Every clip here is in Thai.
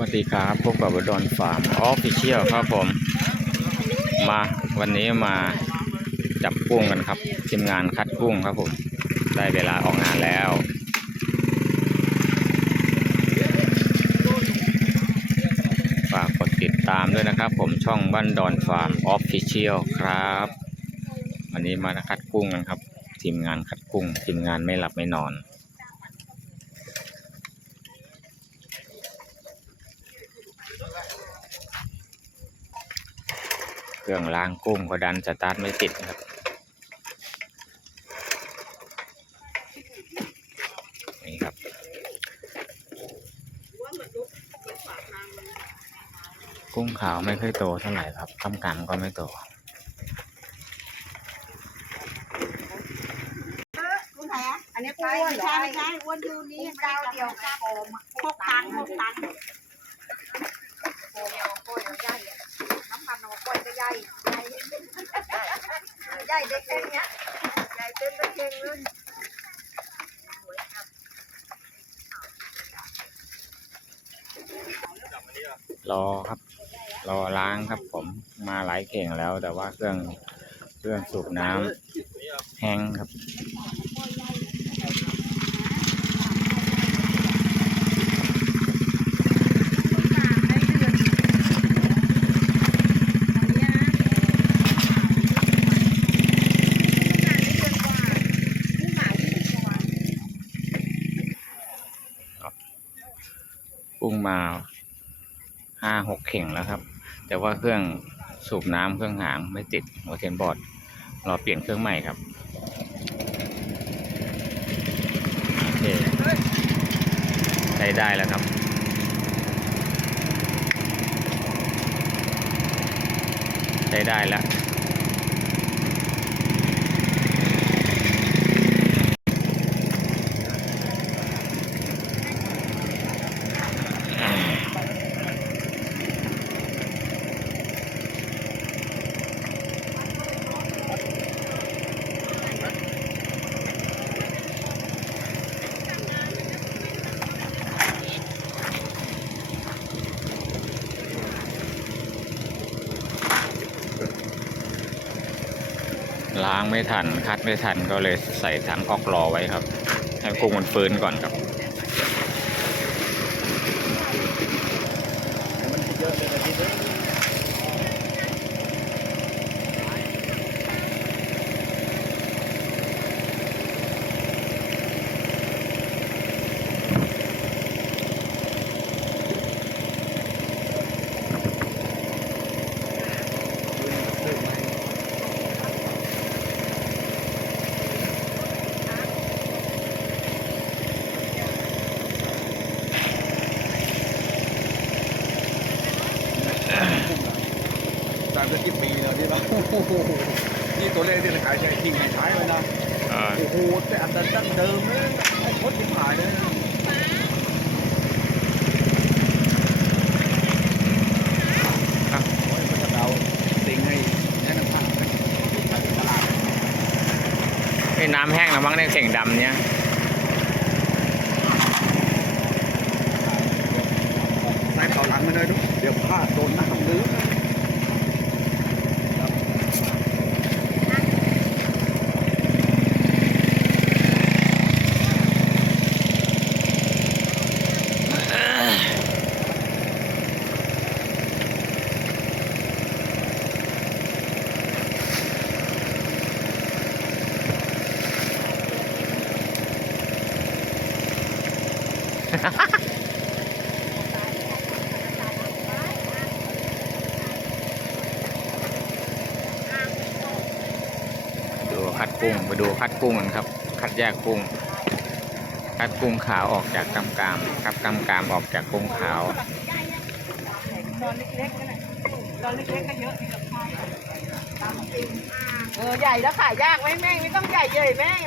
วัสดีครับพบกับดอนฟาร์มออฟฟิเชียลครับผม มาวันนี้มาจับกุ้งกันครับทีมงานคัดกุ้งครับผม ได้เวลาออกงานแล้ว ฝากกดติดตามด้วยนะครับ ผมช่องบ้านดอนฟาร์มออฟฟิเชียลครับ วันนี้มาคัดกุ้งกันครับ ทีมงานคัดกุ้ง ทีมงานไม่หลับไม่นอน เครื่องล้างกุ้งก็ดันสตาร์ทไม่ติดครับ นี่ครับ กุ้งขาวไม่ค่อยโตเท่าไหร่ครับกำกำก็ไม่โตคุณไหนอะอันนี้ไม่อ้วนใช่เหรอไม่ใช่อ้วนอยู่นี่ดาวเดียวหกตังค์หกตังค์โอ้ยโอ้ยใหญ่ อะน้ำมันโอ้ยก็ใหญ่ใหญ่ใหญ่เด็กเองเนี้ยใหญ่เต็มตะเกียงเลยรอครับ รอล้างครับผมมาหลายเข่งแล้ว แต่ว่าเครื่องเครื่องสูบน้ำแห้งครับ กุ้งมาห้าหกเข่งแล้วครับ แต่ว่าเครื่องสูบน้ำเครื่องหางไม่ติดหัวเทนบอร์ดรอเปลี่ยนเครื่องใหม่ครับโอเคใช้ได้แล้วครับใช้ได้แล้ว ล้างไม่ทันคัดไม่ทันก็เลยใส่ถังออกรอไว้ครับ ให้กุ้งมันฟื้นก่อนครับ สามสิบปีแล้วที่ว่าโอ้โหนี่ตัวเลขที่เราขายใช้ทิ้งใช้เลยนะเอ่อโอ้โหแต่อันนั้นดั้งเดิมเลยไอ้คดที่ขายเลยโอ้ยมันจะเราติงให้แนะนำทางไปตลาดนี่น้ำแห้งแล้วมั้งในเข่งดำเนี้ย ใส่เข่าหลังมาเลยดูเดี๋ยวผ้าโดนน้ำลื้อนะ ดูคัดกุ้งไปดูคัดกุ้งกันครับ คัดแยกกุ้ง คัดกุ้งขาวออกจากกำกามคัดกำกามออกจากกุ้งขาวตอนเล็กๆก็ได้ตอนเล็กๆก็เยอะเออใหญ่แล้วขายยากไหมแม่งไม่ต้องใหญ่เลยแม่ง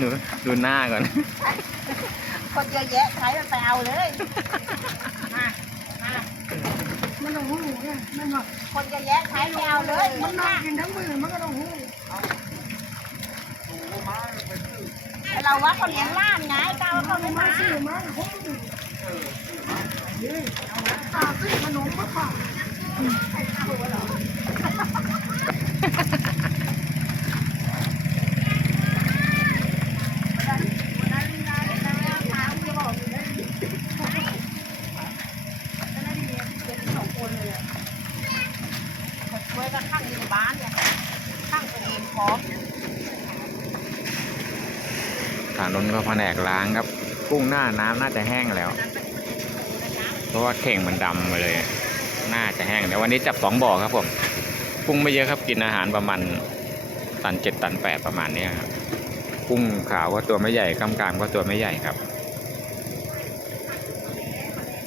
ดูดูหน้าก่อน คนเยอะแยะใช้มันไปเอาเลย มา มามันต้องหูเนี่ยมันหนักคนเยอะแยะใช้ไปเอาเลยมันหนัมากกินทั้งมือมันก็ต้องหูเราว่าเขาเลี้ยงล้านไงเจ้าเขาไม่มาซื้อมาช่ วยกันข้างอยู่บ้านเนี่ยข้างตัวเองพร้อมทานนก็แผนกล้างครับ กุ้งหน้าน้ำน่าจะแห้งแล้ว เพราะว่าเข่งมันดำไปเลย น่าจะแห้งแต่วันนี้จับสองบ่อครับผมกุ้งไม่เยอะครับกินอาหารประมาณตันเจ็ดตันแปดประมาณเนี้ครับกุ้งขาวก็ตัวไม่ใหญ่กำกลางก็ตัวไม่ใหญ่ครับ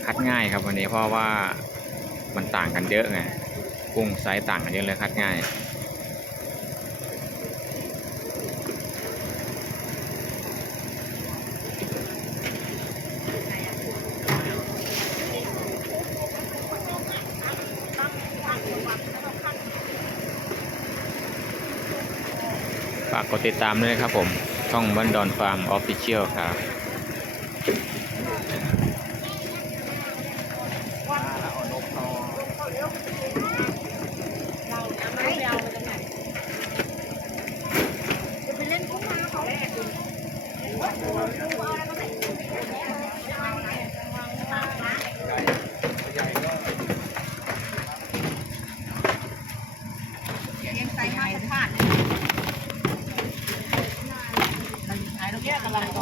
คัดง่ายครับวันนี้เพราะว่ามันต่างกันเยอะไง กุ้งไซส์ต่างกันเยอะเลยคัดง่าย ฝากกดติดตามด้วยนะครับผม ช่องบันดอนฟาร์มออฟฟิเชียลครับ เลี้ยงไซส์มาตรฐานใช้ลูกแก้วกำลังโต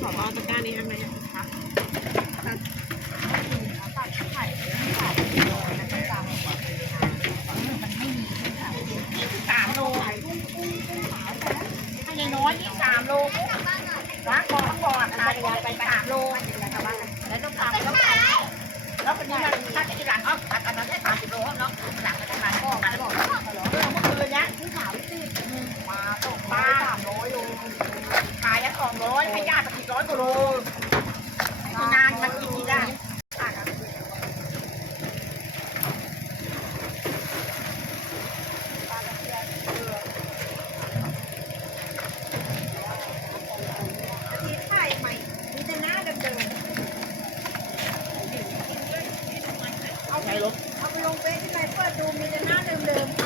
ขอมาตะกร้านี้ได้ไหมครับตัดตัดไข่มันไม่มีสามโลถ้ายังน้อยนี่สามโลล้างบ่อทั้งบ่อตายไปไปสามโลแล้วต้องตามต้องตามแล้วคนนี้มันถ้าที่หลังอ๋ออันนั้นแค่สามสิบโลเนาะหลังก็มาก็มาบอกว่าเมื่อคืนเนี้ยที่ขาวที่มาตกปลาสามร้อยโลขายยันสองร้อยให้ญาติสักร้อยกว่าโลนานมันกินที่ได้ ที่ถ่ายใหม่มีแต่หน้าเดิมๆ เอาไปลงเอาไปลงเฟซที่ไหนเปิดดูมีแต่หน้าเดิมๆ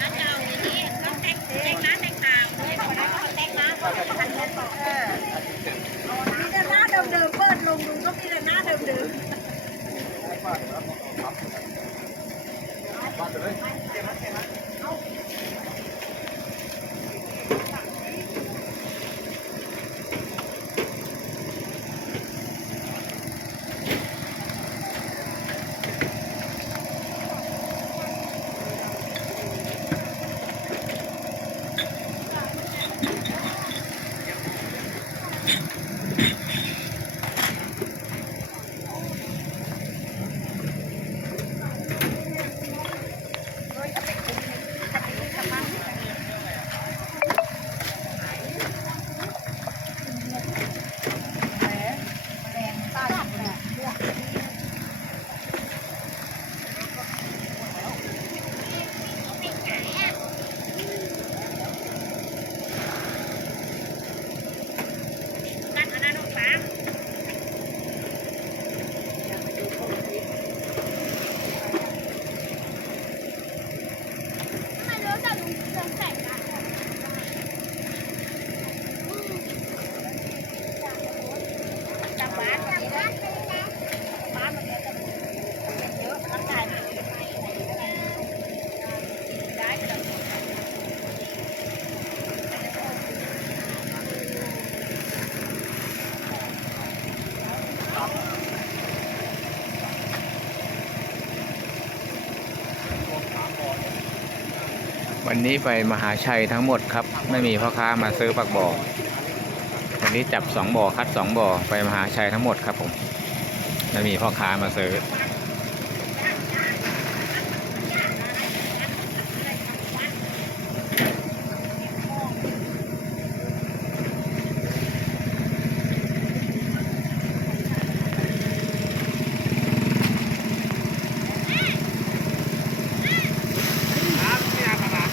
น้าเก่าอย่างนี้ต้องแต่งแต่งหน้าแต่งตาไม่ได้คนนั้นเขาแต่งหน้าเขาจะพันเงินต่อเออมีแต่หน้าเดิมๆเปิดลงดูก็มีแต่หน้าเดิมๆจากบ้านจากบ้านบ้านมันจะเยอะร่างกายมันได้ก็ต้อง วั นี้ไปมหาชัยทั้งหมดครับ ไม่มีพ่อค้ามาซื้อปักบ่อวันนี้จับสองบ่อคัดสองบ่อไปมหาชัยทั้งหมดครับผมไม่มีพ่อค้ามาซื้อ น้ำไม่น้ำปลาร้า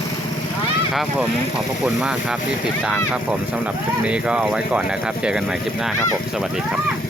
ครับ ผมขอบพระคุณมากครับที่ติดตามครับผมสำหรับคลิปนี้ก็เอาไว้ก่อนนะครับ เจอกันใหม่คลิปหน้าครับผมสวัสดีครับ